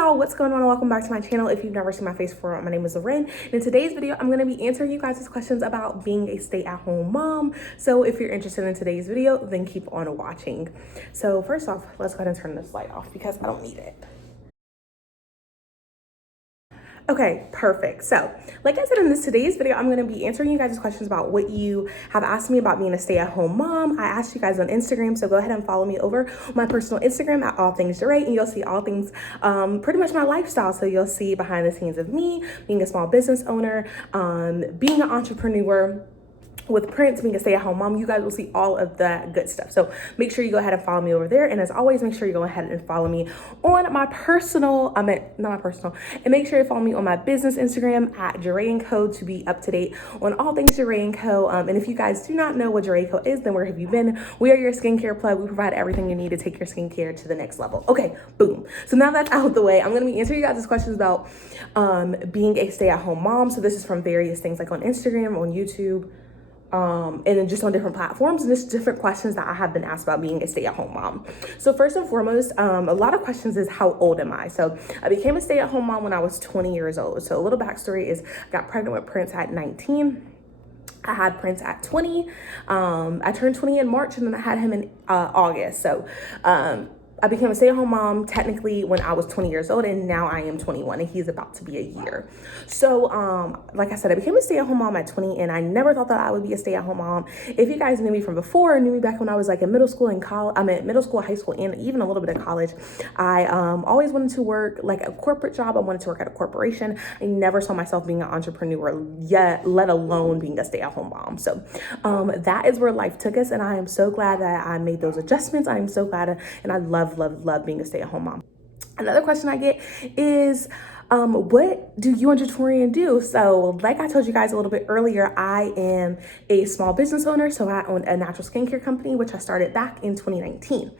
y'all, what's going on, and welcome back to my channel. If you've never seen my face before, my name is Lorraine, and in today's video I'm going to be answering you guys' questions about being a stay-at-home mom. So if you're interested in today's video, then keep on watching. So first off, let's go ahead and turn this light off because I don't need it. Okay, perfect. So like I said, in today's video, I'm going to be answering you guys' questions about what you have asked me about being a stay-at-home mom. I asked you guys on Instagram, so go ahead and follow me over my personal Instagram at all things Jerae, and you'll see all things, pretty much my lifestyle. So you'll see behind the scenes of me being a small business owner, being an entrepreneur, with Prince, being a stay-at-home mom. You guys will see all of that good stuff. So make sure you go ahead and follow me over there. And as always, make sure you go ahead and follow me on my personal, and make sure you follow me on my business Instagram at Jerae and Co to be up to date on all things Jerae and Co. And if you guys do not know what Jerae and Co is, then where have you been? We are your skincare plug. We provide everything you need to take your skincare to the next level. Okay, boom. So now that's out of the way, I'm going to be answering you guys' questions about being a stay-at-home mom. So this is from various things like on Instagram, on YouTube, and then just on different platforms, and just different questions that I have been asked about being a stay-at-home mom. So first and foremost, a lot of questions is how old am I? So I became a stay-at-home mom when I was 20 years old. So a little backstory is I got pregnant with Prince at 19. I had Prince at 20. I turned 20 in March, and then I had him in August. So I became a stay-at-home mom technically when I was 20 years old, and now I am 21, and he's about to be a year. So like I said, I became a stay-at-home mom at 20, and I never thought that I would be a stay-at-home mom. If you guys knew me from before, knew me back when I was like in middle school and college, middle school, high school, and even a little bit of college, I always wanted to work like a corporate job. I wanted to work at a corporation. I never saw myself being an entrepreneur yet, let alone being a stay-at-home mom. So that is where life took us, and I am so glad that I made those adjustments. I am so glad, and I love being a stay-at-home mom. Another question I get is, what do you and Jerae do? So like I told you guys a little bit earlier, I am a small business owner. So I own a natural skincare company, which I started back in 2019.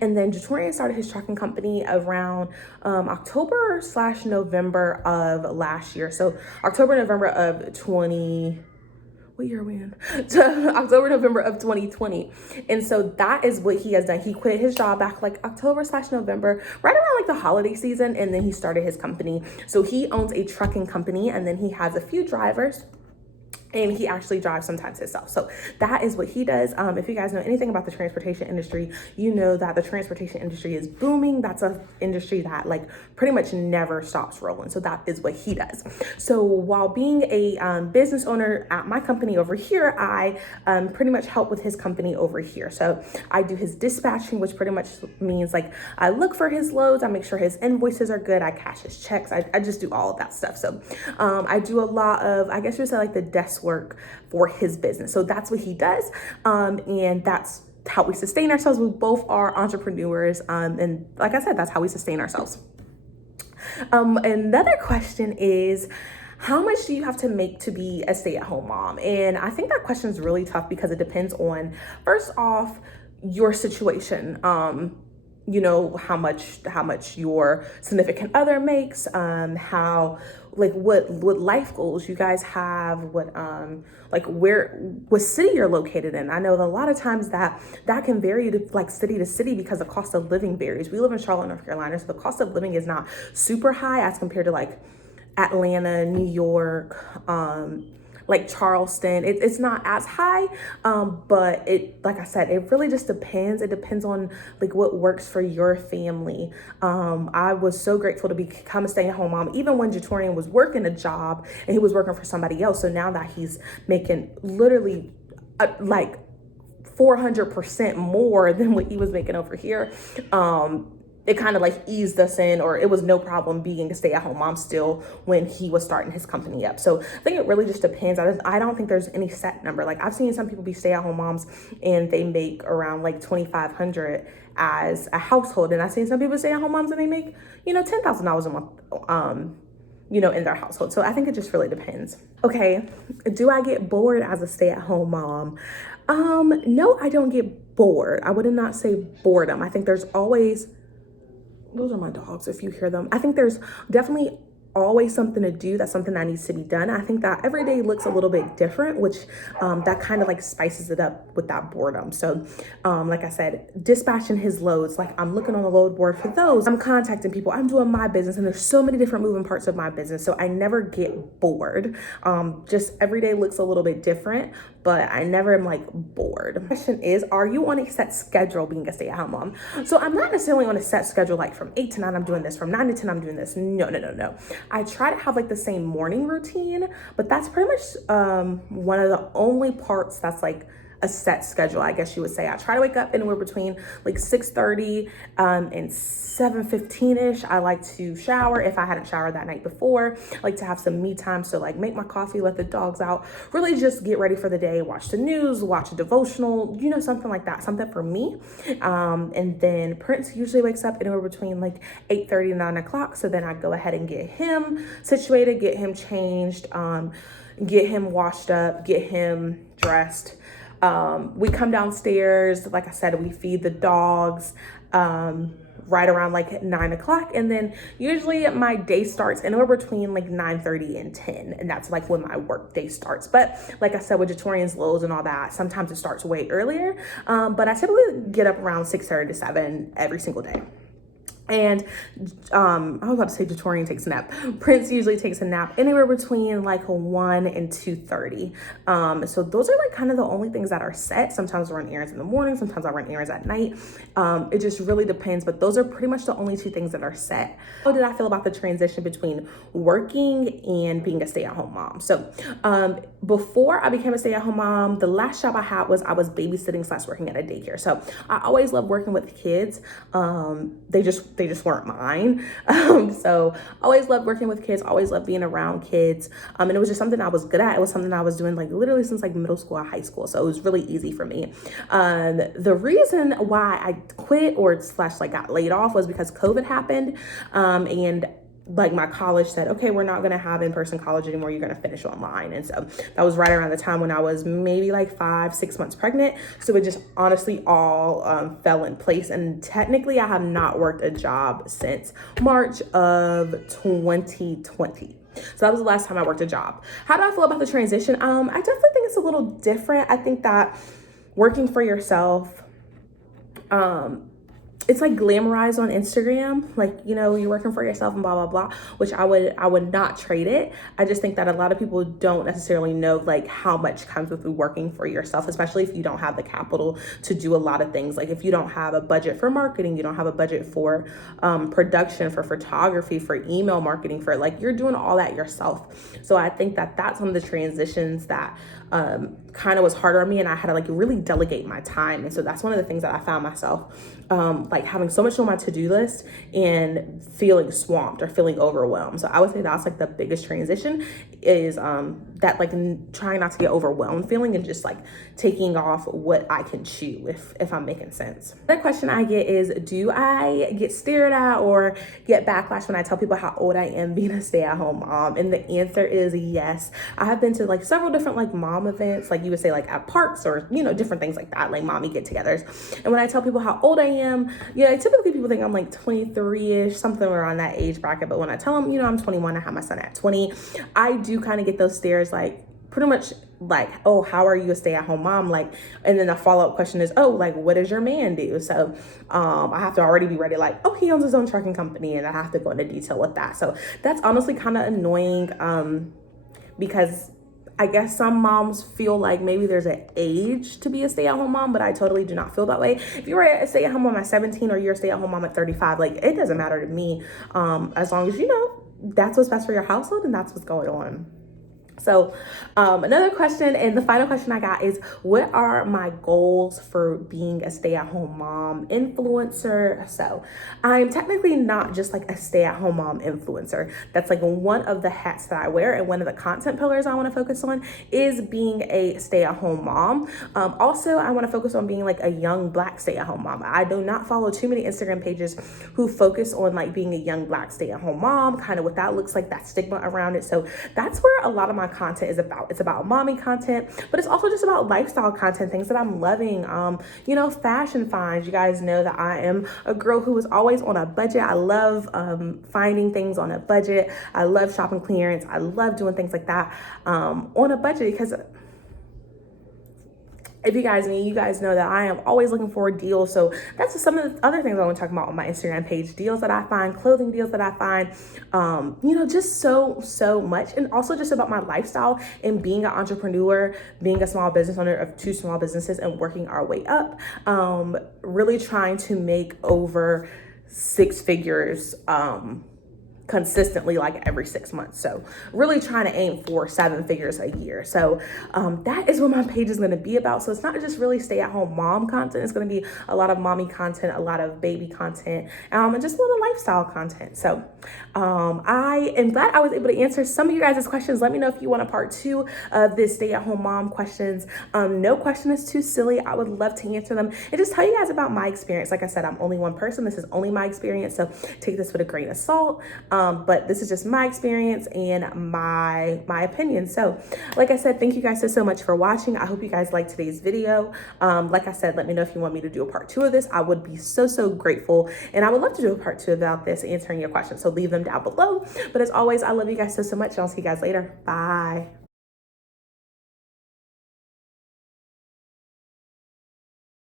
And then Jerae started his trucking company around October/November of last year. So October, November of what year are we in? October, November of 2020. And so that is what he has done. He quit his job back like October/November, right around like the holiday season. And then he started his company. So he owns a trucking company, and then he has a few drivers, and he actually drives sometimes himself. So that is what he does. If you guys know anything about the transportation industry, you know that the transportation industry is booming. That's an industry that like pretty much never stops rolling. So that is what he does. So while being a business owner at my company over here, I pretty much help with his company over here. So I do his dispatching, which pretty much means like I look for his loads, I make sure his invoices are good, I cash his checks, I just do all of that stuff. So I do a lot of, I guess you would say like the desk work for his business. So that's what he does. And that's how we sustain ourselves. We both are entrepreneurs. And like I said, that's how we sustain ourselves. Another question is, how much do you have to make to be a stay-at-home mom? And I think that question is really tough because it depends on, first off, your situation. You know, how much your significant other makes, how, like what life goals you guys have, what city you're located in. I know that a lot of times that can vary like city to city because the cost of living varies. We live in Charlotte, North Carolina, so the cost of living is not super high as compared to like Atlanta, New York, like Charleston. It's not as high, but like I said, it really just depends. It depends on like what works for your family. I was so grateful to become a stay-at-home mom, even when Jerae was working a job and he was working for somebody else. So now that he's making literally like 400% more than what he was making over here, it kind of like eased us in, or it was no problem being a stay-at-home mom still when he was starting his company up. So I think it really just depends. I don't think there's any set number. Like I've seen some people be stay-at-home moms and they make around like $2,500 as a household. And I've seen some people stay-at-home moms and they make, you know, $10,000 a month, you know, in their household. So I think it just really depends. Okay. Do I get bored as a stay-at-home mom? No, I don't get bored. I would not say boredom. I think there's always, those are my dogs if you hear them. I think there's definitely always something to do. That's something that needs to be done. I think that every day looks a little bit different, which that kind of like spices it up with that boredom. So like I said, dispatching his loads, like I'm looking on the load board for those, I'm contacting people, I'm doing my business, and there's so many different moving parts of my business, so I never get bored. Just every day looks a little bit different, but I never am like bored. The question is, are you on a set schedule being a stay-at-home mom? So I'm not necessarily on a set schedule, like from 8 to 9 I'm doing this, from 9 to 10 I'm doing this. No. I try to have like the same morning routine, but that's pretty much one of the only parts that's like a set schedule, I guess you would say. I try to wake up anywhere between like 6:30 and 7:15ish. I like to shower if I hadn't showered that night before. I like to have some me time, so like make my coffee, let the dogs out, really just get ready for the day, watch the news, watch a devotional, you know, something like that, something for me. And then Prince usually wakes up anywhere between like 8:30 and 9 o'clock, so then I go ahead and get him situated, get him changed, get him washed up, get him dressed. We come downstairs, like I said, we feed the dogs right around like 9 o'clock, and then usually my day starts anywhere between like 9:30 and 10, and that's like when my work day starts. But like I said, with Jatorian's loads and all that, sometimes it starts way earlier, but I typically get up around 6:30 to 7 every single day. And I was about to say Jatorian takes a nap. Prince usually takes a nap anywhere between like 1 and 2:30. So those are like kind of the only things that are set. Sometimes I run errands in the morning, sometimes I run errands at night. It just really depends, but those are pretty much the only two things that are set. How did I feel about the transition between working and being a stay-at-home mom? So before I became a stay-at-home mom, the last job I had was I was babysitting / working at a daycare. So I always loved working with kids. They just weren't mine. So always loved working with kids, always loved being around kids. And it was just something I was good at. It was something I was doing like literally since like middle school or high school. So it was really easy for me. The reason why I quit or / like got laid off was because COVID happened. And like my college said, okay, we're not going to have in-person college anymore. You're going to finish online. And so that was right around the time when I was maybe like 5-6 months pregnant. So it just honestly all fell in place. And technically I have not worked a job since March of 2020. So that was the last time I worked a job. How do I feel about the transition? I definitely think it's a little different. I think that working for yourself, it's like glamorized on Instagram, like, you know, you're working for yourself and blah, blah, blah, which I would not trade it. I just think that a lot of people don't necessarily know like how much comes with working for yourself, especially if you don't have the capital to do a lot of things. Like if you don't have a budget for marketing, you don't have a budget for production, for photography, for email marketing, for like, you're doing all that yourself. So I think that that's one of the transitions that kind of was harder on me, and I had to like really delegate my time. And so that's one of the things that I found myself like having so much on my to-do list and feeling swamped or feeling overwhelmed. So I would say that's like the biggest transition is that like trying not to get overwhelmed feeling and just like taking off what I can chew, if I'm making sense. The question I get is, do I get stared at or get backlash when I tell people how old I am being a stay-at-home mom? And the answer is yes. I have been to like several different like mom events, like you would say like at parks or, you know, different things like that, like mommy get-togethers. And when I tell people how old I am, yeah, typically people think I'm like 23-ish, something around that age bracket. But when I tell them, you know, I'm 21, I have my son at 20, I do kind of get those stares like pretty much like, oh, how are you a stay-at-home mom? Like, and then the follow-up question is, oh, like, what does your man do? So I have to already be ready, like, oh, he owns his own trucking company, and I have to go into detail with that. So that's honestly kind of annoying because I guess some moms feel like maybe there's an age to be a stay-at-home mom, but I totally do not feel that way. If you're a stay-at-home mom at 17 or you're a stay-at-home mom at 35, like, it doesn't matter to me, as long as, you know, that's what's best for your household and that's what's going on. So another question, and the final question I got is, what are my goals for being a stay-at-home mom influencer? So I'm technically not just like a stay-at-home mom influencer. That's like one of the hats that I wear, and one of the content pillars I want to focus on is being a stay-at-home mom. Also, I want to focus on being like a young Black stay-at-home mom. I do not follow too many Instagram pages who focus on like being a young Black stay-at-home mom, kind of what that looks like, that stigma around it. So that's where a lot of my my content is about. It's about mommy content, but it's also just about lifestyle content, things that I'm loving. You know, fashion finds. You guys know that I am a girl who is always on a budget. I love finding things on a budget. I love shopping clearance. I love doing things like that on a budget, because if you guys need, you guys know that I am always looking for deals. So that's just some of the other things I want to talk about on my Instagram page. Deals that I find, clothing deals that I find, you know, just so much. And also just about my lifestyle and being an entrepreneur, being a small business owner of 2 small businesses and working our way up. Really trying to make over 6 figures, consistently, like every 6 months. So really trying to aim for 7 figures a year. So that is what my page is going to be about. So it's not just really stay-at-home mom content. It's going to be a lot of mommy content, a lot of baby content, and just a little lifestyle content. So I am glad I was able to answer some of you guys' questions. Let me know if you want a part 2 of this stay-at-home mom questions. No question is too silly. I would love to answer them and just tell you guys about my experience. Like I said, I'm only one person. This is only my experience. So take this with a grain of salt. But this is just my experience and my opinion. So like I said, thank you guys so much for watching. I hope you guys liked today's video. Like I said, let me know if you want me to do a part 2 of this. I would be so grateful. And I would love to do a part 2 about this, answering your questions. So leave them down below. But as always, I love you guys so much. And I'll see you guys later. Bye.